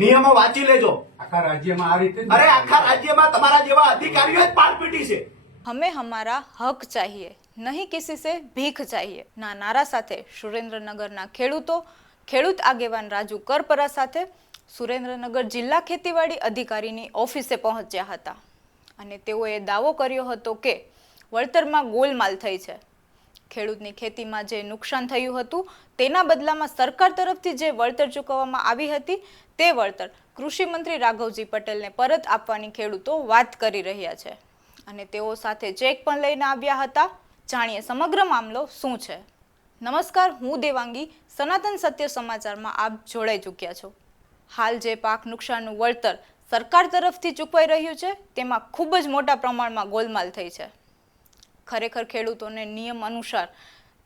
નિયમો વાંચી લેજો. આખા રાજ્યમાં આ રીતે અરે આખા રાજ્યમાં તમારા જેવા અધિકારીઓ જ છે. હમે હમારા હક ચાહીએ નહીં કિસી સે ભીખ ચાહીએ. ના નારા સાથે સુરેન્દ્રનગરના ખેડૂતો ખેડૂત આગેવાન રાજુ કરપરા સાથે સુરેન્દ્રનગર જિલ્લા ખેતીવાડી અધિકારીની ઓફિસે પહોંચ્યા હતા. અને તેઓએ દાવો કર્યો હતો કે વળતરમાં ગોલમાલ થઈ છે. ખેડૂતની ખેતીમાં જે નુકસાન થયું હતું, તેના બદલામાં સરકાર તરફથી જે વળતર ચૂકવવામાં આવી હતી, તે વળતર કૃષિ મંત્રી રાઘવજી પટેલને પરત આપવાની ખેડૂતો વાત કરી રહ્યા છે. અને તેઓ સાથે ચેક પણ લઈને આવ્યા હતા. જાણીએ સમગ્ર મામલો શું છે? નમસ્કાર, હું દેવાંગી, સનાતન સત્ય સમાચારમાં આપ જોડાઈ ચૂક્યા છો. હાલ જે પાક નુકસાનનું વળતર સરકાર તરફથી ચૂકવાઈ રહ્યું છે, તેમાં ખૂબ જ મોટા પ્રમાણમાં ગોલમાલ થઈ છે. ખરેખર ખેડૂતોને નિયમ અનુસાર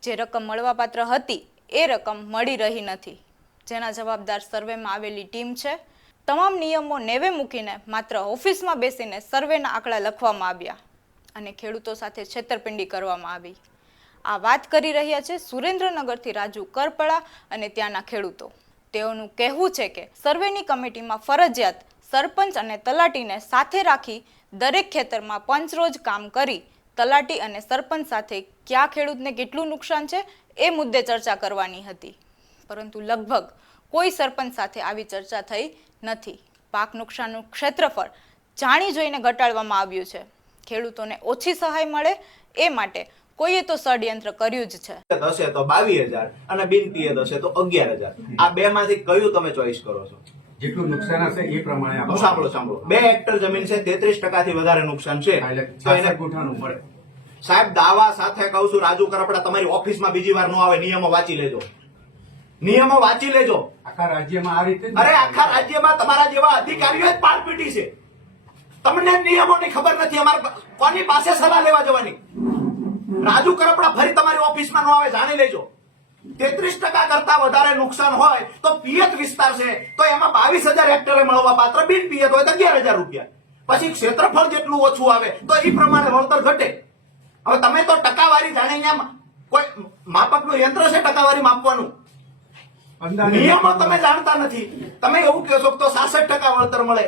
જે રકમ મળવાપાત્ર હતી, એ રકમ મળી રહી નથી. જેના જવાબદાર સર્વેમાં આવેલી ટીમ છે. તમામ નિયમો નેવે મૂકીને માત્ર ઓફિસમાં બેસીને સર્વેના આંકડા લખવામાં આવ્યા અને ખેડૂતો સાથે છેતરપિંડી કરવામાં આવી. આ વાત કરી રહ્યા છે સુરેન્દ્રનગરથી રાજુ કરપડા અને ત્યાંના ખેડૂતો. તેઓનું કહેવું છે કે સર્વેની કમિટીમાં ફરજિયાત સરપંચ અને તલાટીને સાથે રાખી દરેક ખેતરમાં પંચરોજ કામ કરી તલાટી અને સરપંચ સાથે કયા ખેડૂતને કેટલું નુકસાન છે એ મુદ્દે ચર્ચા કરવાની હતી. પરંતુ લગભગ કોઈ સરપંચ સાથે આવી ચર્ચા થઈ નથી. પાક નુકસાનનું ક્ષેત્રફળ જાણી જોઈને ઘટાડવામાં આવ્યું છે. ખેડૂતોને ઓછી સહાય મળે એ માટે કોઈએ તો ષડયંત્ર કર્યું જ છે. હશે તો બાવીસ હજાર અને બિન પીએ હશે તો અગિયાર હજાર. આ બે માંથી કયું તમે ચોઈસ કરો છો? જેટલું નુકસાન હશે એ પ્રમાણે સાંભળો સાંભળો. બે હેક્ટર જમીન છે તેત્રીસ ટકાથી વધારે નુકસાન છે. એને છાસઠ મળે. સાહેબ દાવા સાથે કહું છું રાજુ કરપડા તમારી ઓફિસમાં બીજી વાર ન આવે નિયમો વાંચી લેજો. નિયમો વાંચી લેજો. આખા રાજ્યમાં આ રીતે અરે આખા રાજ્યમાં તમારા જેવા અધિકારીઓ જ પાલપીટી છે. તમને નિયમોની ખબર નથી અમારે કોની પાસે સલાહ લેવા જવાની? રાજુ કરપડા ફરી તમારી ઓફિસમાં ન આવે જાણી લેજો. તેત્રીસ ટકા કરતા વધારે નુકસાન હોય તો પિયત વિસ્તાર છે. તો એમાં બાવીસ હજાર હેક્ટરે મળવા પાત્ર બિન પિયત હોય તો અગિયાર હજાર રૂપિયા. પછી ક્ષેત્રફળ જેટલું ઓછું આવે તો એ પ્રમાણે વળતર ઘટે. હવે તમે તો ટકાવારી જાણે અહીંયા કોઈ માપકનું યંત્ર છે ટકાવારી માપવાનું? નિયમો તમે જાણતા નથી. તમે એવું કહો છો તો સાસઠ ટકા વળતર મળે.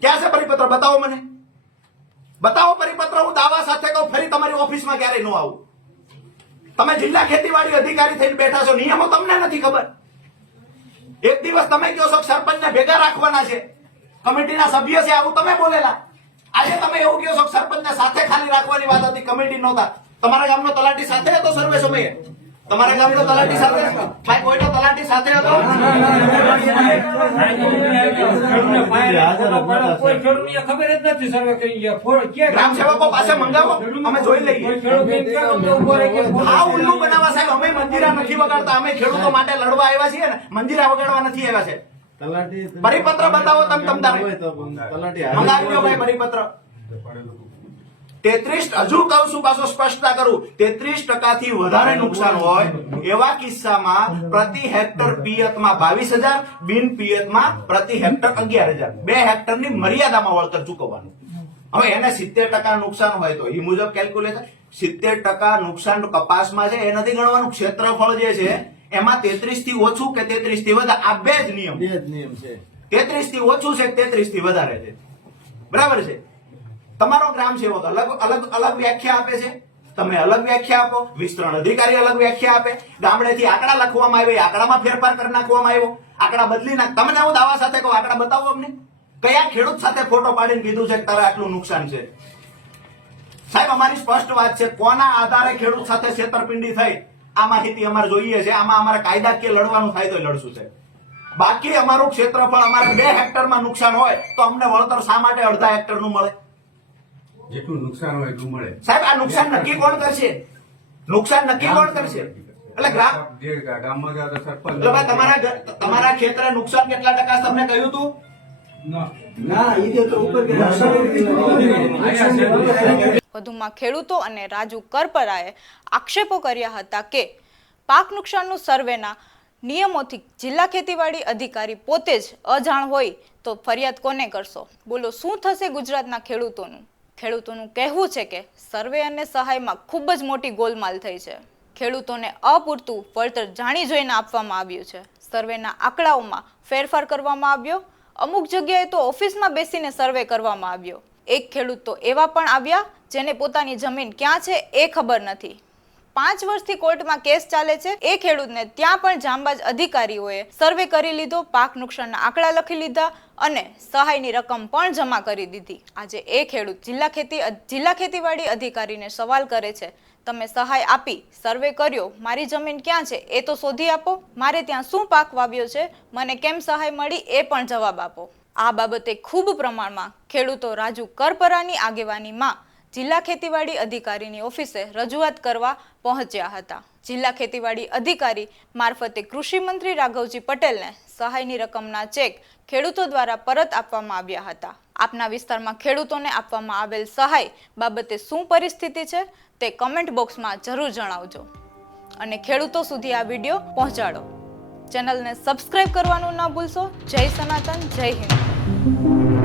ક્યાં છે પરિપત્ર? બતાવો મને. બતાવો પરિપત્ર. હું દાવા સાથે કહું ફરી તમારી ઓફિસમાં ક્યારેય ન આવું. તમે જિલ્લા ખેતીવાડી અધિકારી થઈને બેઠા છો, નિયમો તમને નથી ખબર? એક દિવસ તમે કહો છો સરપંચ સરપંચને ભેગા રાખવાના છે, કમિટીના સભ્ય છે, આવું તમે બોલેલા. આજે તમે એવું કહો છો સરપંચ સરપંચને સાથે ખાલી રાખવાની વાત હતી, કમિટી નહોતા. તમારા ગામનો તલાટી સાથે હતો સમયે તમારા ગામનો તલાટી સાથે? ભાઈ કોઈનો તલાટી સાથે હતો? ખબર જ નથી સર્વે કરી ગયા ગ્રામ સેવકો પાસે મંગાવો. અમે જોઈ લઈએ. કોઈ ખેડૂત એમ કે અમને ઊભો રહે કે આ ઉલ્લુ બનાવવા સાહેબ અમે મંજીરા નથી વગાડતા. અમે ખેડૂતો માટે લડવા આવ્યા છીએ ને મંજીરા વગાડવા નથી આવ્યા છે. પરિપત્ર બતાવો તમે તમતારે. મંગાવી. ભાઈ પરિપત્ર. તેત્રીસ હજુ કહું છું પાછો સ્પષ્ટતા કરું. તેત્રીસ ટકાથી વધારે નુકસાન હોય એવા કિસ્સામાં પ્રતિ હેક્ટર પિયતમાં બાવીસ હજાર બિન પિયતમાં પ્રતિ હેક્ટર અગિયાર હજાર. બે હેક્ટરની મર્યાદામાં વળતર ચૂકવવાનું. હવે એને સિત્તેર ટકા નુકસાન હોય તો એ મુજબ કેલ્ક્યુલેશન સિત્તેર ટકા નુકસાન કપાસમાં છે એ નથી ગણવાનું ક્ષેત્રફળ જે છે એમાં તેત્રીસથી ઓછું કે તેત્રીસથી વધારે? આ બે જ નિયમ. બે જ નિયમ છે. તેત્રીસથી ઓછું છે તેત્રીસથી વધારે છે. બરાબર છે? તમારો ગ્રામ સેવક અલગ અલગ અલગ વ્યાખ્યા આપે છે. તમે અલગ વ્યાખ્યા આપો. વિસ્તરણ અધિકારી અલગ વ્યાખ્યા આપે. ગામડેથી આંકડા લખવામાં આવ્યો, આંકડામાં ફેરફાર કરી નાખવામાં આવ્યો. આંકડા બદલી નાખ તમને હું દાવા સાથે કહું, આંકડા બતાવો અમને. કયા ખેડૂત સાથે ફોટો પાડીને કીધું છે તારે આટલું નુકસાન છે? સાહેબ, અમારી સ્પષ્ટ વાત છે, કોના આધારે ખેડૂત સાથે છેતરપિંડી થઈ? આ માહિતી અમારે જોઈએ છે. આમાં અમારે કાયદાકીય લડવાનું થાય તો લડશું છે બાકી અમારું ક્ષેત્રફળ અમારે બે હેક્ટરમાં નુકસાન હોય તો અમને વળતર શા માટે અડધા હેક્ટરનું મળે? જેટલું નુકસાન હોય એટલું મળે. સાહેબ આ નુકસાન નક્કી કોણ કરશે? નુકસાન નક્કી કોણ કરશે? એટલે ગ્રામ જે ગામમાં ગયા સરપંચ તમારા તમારા ખેતરે નુકસાન કેટલા ટકા તમને કહ્યું તું? વધુમાં ખેડૂતો અને રાજુ કરપરાએ આક્ષેપો કર્યા હતા કે પાક નુકસાનનું સર્વેના નિયમોથી જિલ્લા ખેતીવાડી અધિકારી પોતે જ અજાણ હોય તો ફરિયાદ કોને કરશો? બોલો શું થશે ગુજરાતના ખેડૂતોનું? ખેડૂતોનું કહેવું છે કે સર્વે અને સહાયમાં ખૂબ જ મોટી ગોલમાલ થઈ છે. ખેડૂતોને અપૂરતું વળતર જાણી જોઈને આપવામાં આવ્યું છે. સર્વેના આંકડાઓમાં ફેરફાર કરવામાં આવ્યો. અમુક જગ્યાએ તો ઓફિસમાં બેસીને સર્વે કરવામાં આવ્યો. એક ખેડૂત તો એવા પણ આવ્યા જેને પોતાની જમીન ક્યાં છે એ ખબર નથી. પાંચ વર્ષથી કોર્ટમાં કેસ ચાલે છે. એ ખેડૂતને ત્યાં પણ જાંબાજ અધિકારીઓએ સર્વે કરી લીધો, પાક નુકસાનના આંકડા લખી લીધા અને સહાયની રકમ પણ જમા કરી દીધી. આજે એ ખેડૂત જિલ્લા ખેતી જિલ્લા ખેતીવાડી અધિકારીને સવાલ કરે છે, તમે સહાય આપી, સર્વે કર્યો, મારી જમીન ક્યાં છે? એ તો શોધી આપો. મારે ત્યાં શું પાક વાવ્યો છે? મને કેમ સહાય મળી? એ પણ જવાબ આપો. આ બાબતે ખૂબ પ્રમાણમાં ખેડૂતો રાજુ કરપરાની આગેવાનીમાં જિલ્લા ખેતીવાડી અધિકારીની ઓફિસે રજૂઆત કરવા પહોંચ્યા હતા. જિલ્લા ખેતીવાડી અધિકારી મારફતે કૃષિમંત્રી રાઘવજી પટેલને સહાયની રકમના ચેક ખેડૂતો દ્વારા પરત આપવામાં આવ્યા હતા. આપના વિસ્તારમાં ખેડૂતોને આપવામાં આવેલ સહાય બાબતે શું પરિસ્થિતિ છે તે કમેન્ટ બોક્સમાં જરૂર જણાવજો. અને ખેડૂતો સુધી આ વીડિયો પહોંચાડો. ચેનલને સબસ્ક્રાઇબ કરવાનું ન ભૂલશો. જય સનાતન, જય હિન્દ.